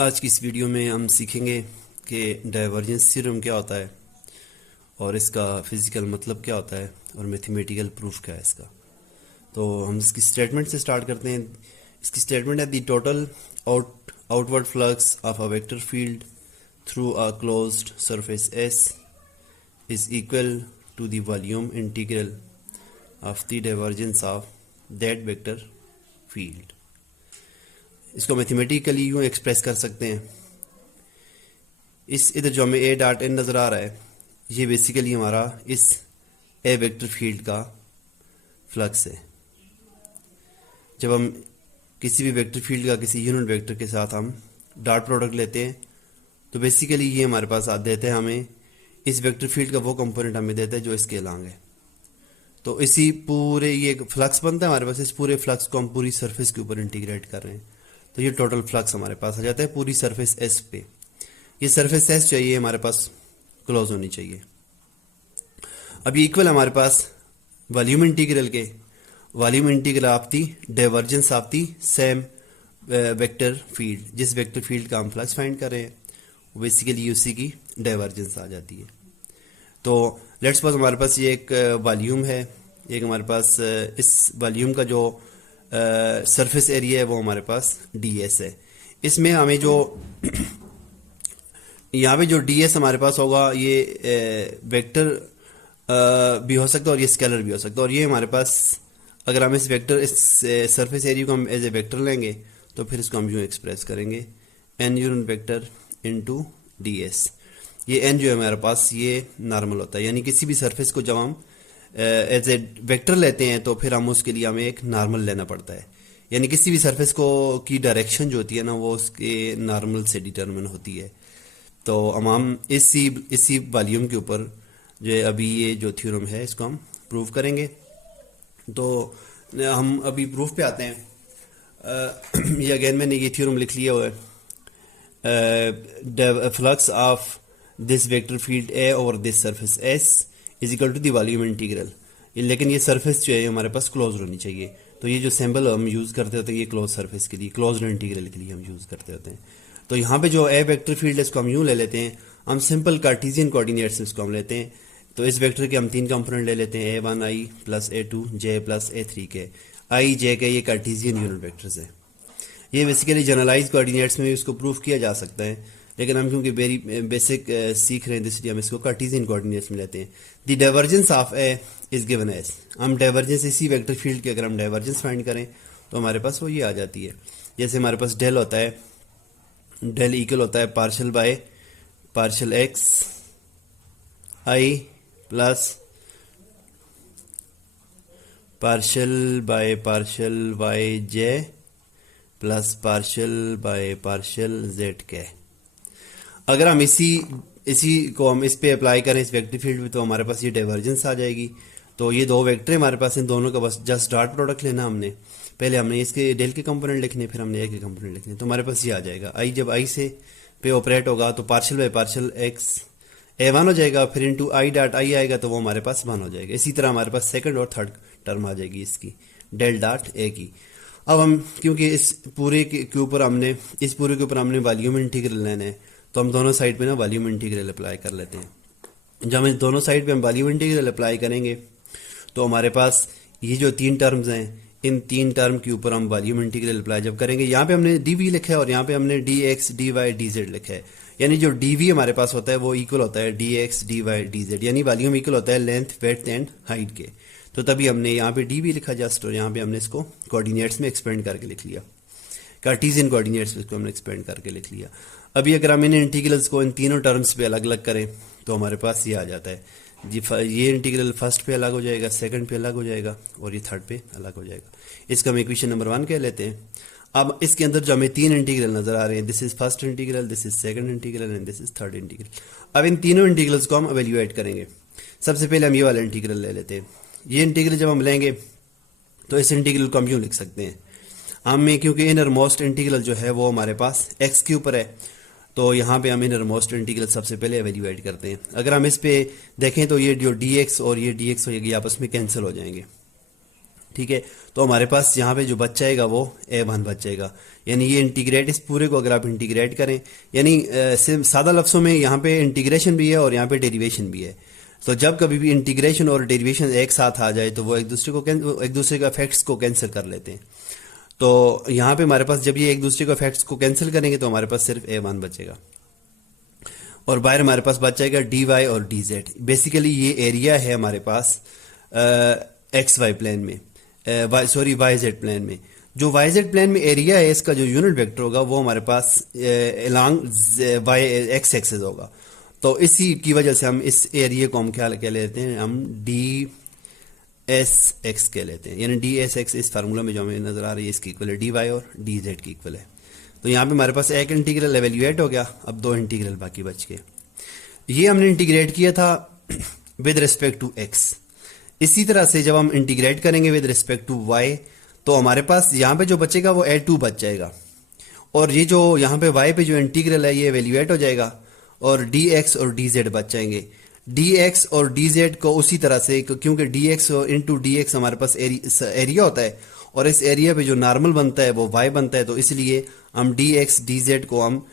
आज की इस वीडियो में हम सीखेंगे कि डाइवर्जेंस थ्योरम क्या होता है और इसका फिजिकल मतलब क्या होता है और मैथमेटिकल प्रूफ क्या है इसका। तो हम इसकी स्टेटमेंट से स्टार्ट करते हैं। इसकी स्टेटमेंट है the total outward flux of a vector field through a closed surface S is equal to the volume integral of the divergence of that vector field. इसको मैथमेटिकली यूँ एक्सप्रेस कर सकते हैं। इस इधर जो हमें ए डॉट एन नज़र आ रहा है, ये बेसिकली हमारा इस ए वेक्टर फील्ड का फ्लक्स है। जब हम किसी भी वेक्टर फील्ड का किसी यूनिट वेक्टर के साथ हम डॉट प्रोडक्ट लेते हैं तो बेसिकली ये हमारे पास आ देते हैं, हमें इस वेक्टर फील्ड का वो कंपोनेंट हमें देता है जो इसके अलांग है। तो इसी पूरे ये फ्लक्स बनता है हमारे पास। इस पूरे फ्लक्स को हम पूरी सरफेस के ऊपर इंटीग्रेट कर रहे हैं, तो ये टोटल फ्लक्स हमारे पास आ जाता है पूरी सरफेस एस पे। ये सरफेस एस चाहिए हमारे पास क्लोज होनी चाहिए। अब ये इक्वल हमारे पास वॉल्यूम इंटीग्रल के, volume integral of the divergence of the same vector field. जिस वेक्टर फील्ड का हम फ्लक्स फाइंड कर रहे हैं वो बेसिकली उसी की डाइवर्जेंस आ जाती है। तो लेट्स सपोज हमारे पास ये एक वॉल्यूम है, एक हमारे पास इस वॉल्यूम का जो सरफेस एरिया है वो हमारे पास ds है। इसमें हमें जो यहाँ पे जो ds हमारे पास होगा ये वेक्टर भी हो सकता है और ये स्केलर भी हो सकता है। और ये हमारे पास अगर हम इस वेक्टर इस सरफेस एरिया को हम एज ए वेक्टर लेंगे तो फिर इसको हम यूँ एक्सप्रेस करेंगे n unit vector into ds। ये n जो है हमारे पास ये नॉर्मल होता है, यानी किसी भी सरफेस को जब हम एज ए वेक्टर लेते हैं तो फिर हम उसके लिए हमें एक नॉर्मल लेना पड़ता है। यानी किसी भी सरफेस को की डायरेक्शन जो होती है ना वो उसके नॉर्मल से डिटरमिन होती है। तो हम इसी वॉल्यूम के ऊपर जो है अभी ये जो थ्योरम है इसको हम प्रूव करेंगे। तो हम अभी प्रूफ पे आते हैं। ये अगेन मैंने ये थ्योरम लिख लिया हुआ है। Flux of this vector field A over this surface S is equal to the volume integral. लेकिन ये सरफेस जो है हमारे पास क्लोज होनी चाहिए। तो ये जो सिंबल हम यूज़ करते होते हैं ये क्लोज सरफेस के लिए, क्लोज इंटीग्रल के लिए हम यूज़ करते होते हैं। तो यहाँ पे जो ए वेक्टर फील्ड है इसको हम यूँ ले लेते हैं, हम सिंपल कार्टेशियन कोऑर्डिनेट्स इसको हम लेते हैं। तो इस वेक्टर के हम तीन कंपोनेंट ले लेते हैं, a1 i plus a2 j plus a3 के। i j के ये कार्टेशियन यूनिट वेक्टर्स है। ये बेसिकली जनरलाइज कोऑर्डिनेट्स में इसको प्रूफ किया जा सकता है, लेकिन हम क्योंकि वेरी बेसिक सीख रहे हैं इसलिए हम इसको कार्टेशियन कोऑर्डिनेट्स में लेते हैं। The divergence of A is given as, हम डाइवर्जेंस इसी वेक्टर फील्ड की अगर हम डाइवर्जेंस फाइंड करें तो हमारे पास वो ये आ जाती है। जैसे हमारे पास डेल होता है, डेल इक्वल होता है partial by partial x i plus partial by partial y j plus partial by partial z के। अगर हम इसी को हम इस पे अप्लाई करें इस वेक्टर फील्ड में तो हमारे पास ये डाइवर्जेंस आ जाएगी। तो ये दो वेक्टर हमारे पास, इन दोनों का बस जस्ट डॉट प्रोडक्ट लेना हमने। पहले हमने इसके डेल के कंपोनेंट लिखने, फिर हमने ए के कंपोनेंट लिखने, तो हमारे पास ये आ जाएगा। आई जब आई से पे ऑपरेट होगा तो partial by partial x a1 हो जाएगा, फिर इंटू आई डॉट आई आएगा तो वो हमारे पास 1 हो जाएगा। इसी तरह हमारे पास सेकंड और थर्ड टर्म आ जाएगी इसकी डेल डॉट ए की। अब हम क्योंकि इस पूरे के ऊपर हमने वॉल्यूम इंटीग्रल लेना है तो हम दोनों साइड पे ना वॉल्यूम इंटीग्रल अप्लाई कर लेते हैं। जब हम दोनों साइड पे हम वॉल्यूम इंटीग्रल अप्लाई करेंगे तो हमारे पास ये जो तीन टर्म्स हैं, इन तीन टर्म के ऊपर हम वॉल्यूम इंटीग्रल अप्लाई जब करेंगे, यहाँ पे हमने डी वी लिखा है और यहाँ पे हमने d x d y d z लिखा है। यानी जो डी वी हमारे पास होता है वो इक्वल होता है d x d y d z, यानी वॉल्यूम इक्वल होता है लेंथ वेड्थ एंड हाइट के। तो तभी हमने यहाँ पे डी वी लिखा जस्ट, और यहाँ पे हमने इसको कोऑर्डिनेट्स में एक्सपेंड करके लिख लिया, कार्टेशियन कोऑर्डिनेट्स में इसको हमने एक्सपेंड करके लिख लिया। अभी अगर हम इन इंटीग्रल्स को इन तीनों टर्म्स पे अलग अलग करें तो हमारे पास ये आ जाता है जी। ये इंटीग्रल फर्स्ट पे अलग हो जाएगा, सेकंड पे अलग हो जाएगा और ये थर्ड पे अलग हो जाएगा। इसका हम इक्वेशन नंबर 1 कह लेते हैं। अब इसके अंदर जो हमें तीन इंटीग्रल नजर आ रहे हैं, this is first integral, this is second integral and this is third integral. अब इन तीनों इंटीग्रल्स को हम एवेल्युएट करेंगे। सबसे पहले हम ये वाला इंटीग्रल ले लेते हैं। ये इंटीग्रल जब हम लेंगे तो इस इंटीग्रल को हम यूँ लिख सकते हैं हमें, क्योंकि इनर मोस्ट इंटीग्रल जो है वो हमारे पास एक्स के ऊपर है, तो यहाँ पे हम इनर मोस्ट इंटीग्रल सबसे पहले एवेल्युएट करते हैं। अगर हम इस पे देखें तो ये जो डी एक्स और ये डी एक्स हो जाएगी आपस में कैंसिल हो जाएंगे। ठीक है। तो हमारे पास यहाँ पे जो बच जाएगा वो a1 बच जाएगा। यानी ये इंटीग्रेट, इस पूरे को अगर आप इंटीग्रेट करें, यानी सिर्फ सादा लफ्ज़ों में यहाँ पे इंटीग्रेशन भी है और यहाँ पे डेरिवेशन भी है। तो जब कभी भी इंटीग्रेशन और डेरिवेशन एक साथ आ जाए तो वो एक दूसरे का इफेक्ट्स को कैंसिल कर लेते हैं। तो यहाँ पे हमारे पास जब ये एक दूसरे को इफेक्ट्स को कैंसिल करेंगे तो हमारे पास सिर्फ a1 बचेगा और बाहर हमारे पास बच जाएगा dy और dz। बेसिकली ये एरिया है हमारे पास एक्स वाई प्लेन में, वाई जेड प्लेन में। जो वाई जेड प्लेन में एरिया है, इसका जो यूनिट वेक्टर होगा वो हमारे पास अलोंग वाई एक्स एक्सेस होगा। तो इसी की वजह से हम इस एरिया को हम क्या कह लेते हैं, हम डी एस एक्स कह लेते हैं। यानी डी एस एक्स इस फार्मूला में जो हमें नजर आ रही है इसकी इक्वल है डी वाई और डी जेड की इक्वल है। तो यहाँ पे हमारे पास एक इंटीग्रल एवेल्यूएट हो गया, अब दो इंटीग्रल बाकी बच गए। ये हमने इंटीग्रेट किया था विद रिस्पेक्ट टू एक्स। इसी तरह से जब हम इंटीग्रेट करेंगे विद रिस्पेक्ट टू वाई तो हमारे पास यहाँ पे जो बचेगा वो a2 बच जाएगा और ये जो यहाँ पे y पे जो इंटीग्रल है ये एवेल्यूएट हो जाएगा और dx और dz बच जाएंगे। dx और dz को उसी तरह से, क्योंकि dx और इंटू dx हमारे पास एरिया होता है और इस एरिया पे जो नॉर्मल बनता है वो y बनता है, तो इसलिए हम dx dz को हम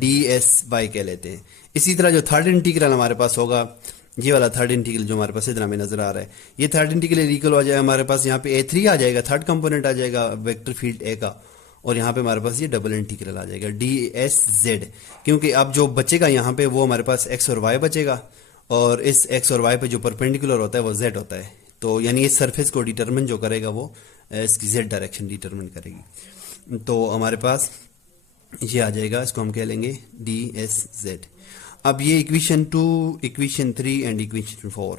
dsy कह लेते हैं। इसी तरह जो थर्ड इंटीग्रल हमारे पास होगा, ये वाला थर्ड इंटीग्रल जो हमारे पास इधर हमें नजर आ रहा है, ये थर्ड इंटीग्रल इक्वल हो जाएगा हमारे पास यहाँ पे a3 आ जाएगा, थर्ड कंपोनेंट आ जाएगा वेक्टर फील्ड a का, और यहाँ पे हमारे पास ये डबल इंटीग्रल आ जाएगा dsz। क्योंकि अब जो बचेगा यहाँ पे वो हमारे पास x और y बचेगा और इस x और y पे जो परपेंडिकुलर होता है वो z होता है। तो यानी इस सरफेस को डिटरमिन जो करेगा वो इसकी z डायरेक्शन डिटरमिन करेगी। तो हमारे पास ये आ जाएगा, इसको हम कह लेंगे dsz। अब ये इक्वेशन 2, इक्वेशन 3 एंड इक्वेशन 4,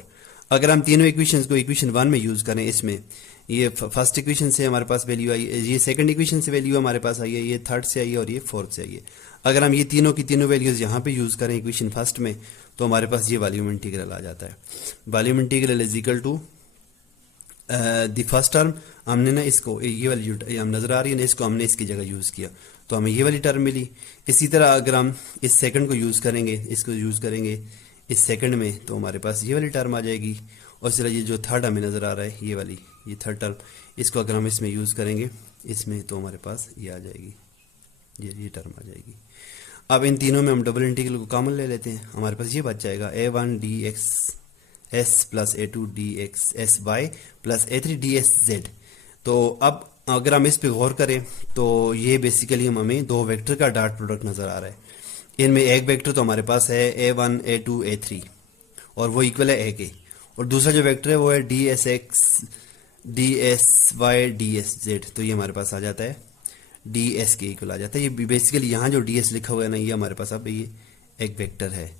अगर हम तीनों इक्वेशंस को इक्वेशन 1 में यूज करें, इसमें ये फर्स्ट इक्वेशन से हमारे पास वैल्यू आई, ये सेकंड इक्वेशन से वैल्यू हमारे पास आई है, ये थर्ड से आई है और ये फोर्थ से आई है। अगर हम ये तीनों की तीनों वैल्यूज यहाँ पे यूज करें इक्वेशन फर्स्ट में तो हमारे पास ये वॉल्यूम इंटीग्रल आ जाता है। Volume integral is equal to the first term, हमने ना इसको ये वाली जो हम नजर आ रही है ना, इसको हमने इसकी जगह यूज किया तो हमें ये वाली टर्म मिली। इसी तरह अगर हम इस सेकंड को यूज करेंगे, इसको यूज करेंगे इस सेकंड में तो हमारे पास ये वाली टर्म आ जाएगी। और इस तरह ये जो थर्ड हमें नजर आ रहा है, ये वाली, ये थर्ड टर्म, इसको अगर हम इसमें यूज करेंगे इसमें तो हमारे पास ये आ जाएगी, ये टर्म आ जाएगी। अब इन तीनों में हम डबल इंटीग्रल को कॉमन ले लेते हैं, हमारे पास ये बच जाएगा a1 dx s plus a2 dx s y plus a3 ds z। तो अब अगर हम इस पे गौर करें तो ये बेसिकली हमें दो वेक्टर का डॉट प्रोडक्ट नजर आ रहा है। इनमें एक वेक्टर तो हमारे पास है a1 a2 a3 और वो इक्वल है a के, और दूसरा जो वेक्टर है वो है dsx dsy dsz, तो ये हमारे पास आ जाता है ds के इक्वल आ जाता है। ये बेसिकली यहाँ जो ds लिखा हुआ है ना, ये हमारे पास अब ये एक वेक्टर है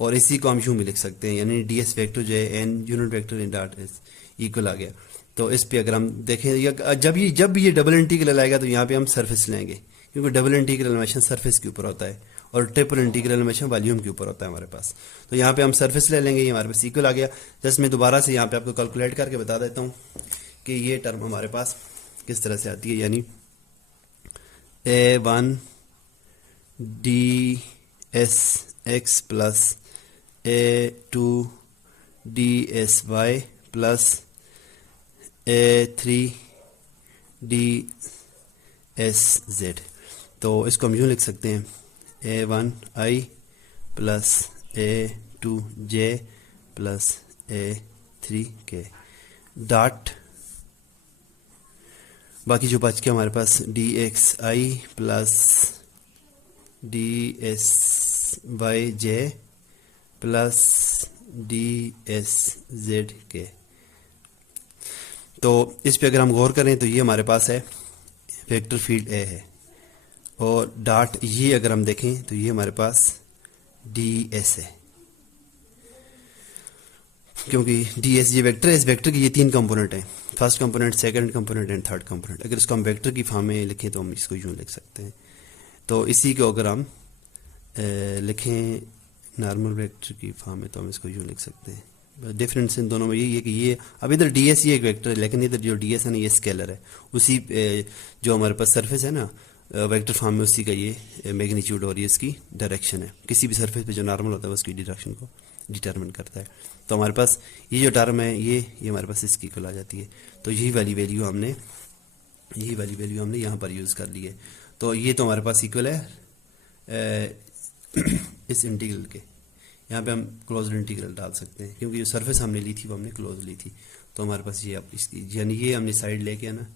और इसी को हम यूं भी लिख सकते हैं, यानी ds वेक्टर जो है n unit vector n dot s equal आ गया। तो इस पे अगर हम देखें, जब भी ये डबल इंटीग्रल आएगा तो यहाँ पे हम सरफेस लेंगे, क्योंकि डबल इंटीग्रल हमेशा सरफेस के ऊपर होता है और ट्रिपल इंटीग्रल हमेशा वॉल्यूम के ऊपर होता है हमारे पास। तो यहाँ पे हम सरफेस ले लेंगे, ये हमारे पास इक्वल आ गया। जस्ट मैं दोबारा से यहाँ पे आपको कैलकुलेट करके बता देता हूँ कि ये टर्म हमारे पास किस तरह से आती है। यानी a1 dsx plus a2 dsy plus a3 dsz। तो इसको हम यूँ लिख सकते हैं a1 i plus a2 j plus a3 k dot, बाकी जो बच के हमारे पास dxi plus dsy plus dsz के। तो इस पे अगर हम गौर करें तो ये हमारे पास है वेक्टर फील्ड A है और डॉट ये अगर हम देखें तो ये हमारे पास ds है, क्योंकि ds ये वेक्टर है। इस वेक्टर के ये तीन कंपोनेंट हैं, first component, second component and third component. अगर इसको हम वेक्टर की फॉर्म में लिखें तो हम इसको यूँ लिख सकते हैं। तो इसी को अगर हम लिखें नॉर्मल वेक्टर की फॉर्म में तो हम इसको यूँ लिख सकते हैं। डिफरेंस इन दोनों में यही है कि ये अब इधर ds ये एक वेक्टर है, लेकिन इधर जो ds है ना ये स्केलर है। उसी जो हमारे पास सरफेस है ना वेक्टर फॉर्म में, उसी का ये मैग्नीट्यूड और ये इसकी डायरेक्शन है। किसी भी सरफेस पे जो नॉर्मल होता है उसकी डायरेक्शन को डिटरमिन करता है। तो हमारे पास ये जो टर्म है ये हमारे पास इसकी इक्वल आ जाती है। तो यही वाली वैल्यू हमने यहाँ पर यूज़ कर ली है। तो ये तो हमारे पास इक्वल है इस इंटीग्रल के। यहाँ पे हम क्लोज्ड इंटीग्रल डाल सकते हैं क्योंकि जो सरफेस हमने ली थी वो हमने क्लोज ली थी। तो हमारे पास ये अब इसकी यानी ये हमने साइड लेके आना,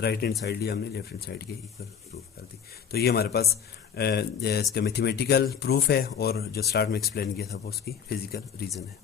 राइट हैंड साइड लिया हमने, लेफ्ट हैंड साइड के इक्वल प्रूफ कर दी। तो ये हमारे पास इसका मैथमेटिकल प्रूफ है और जो स्टार्ट में एक्सप्लेन किया था वो उसकी फिजिकल रीज़न है।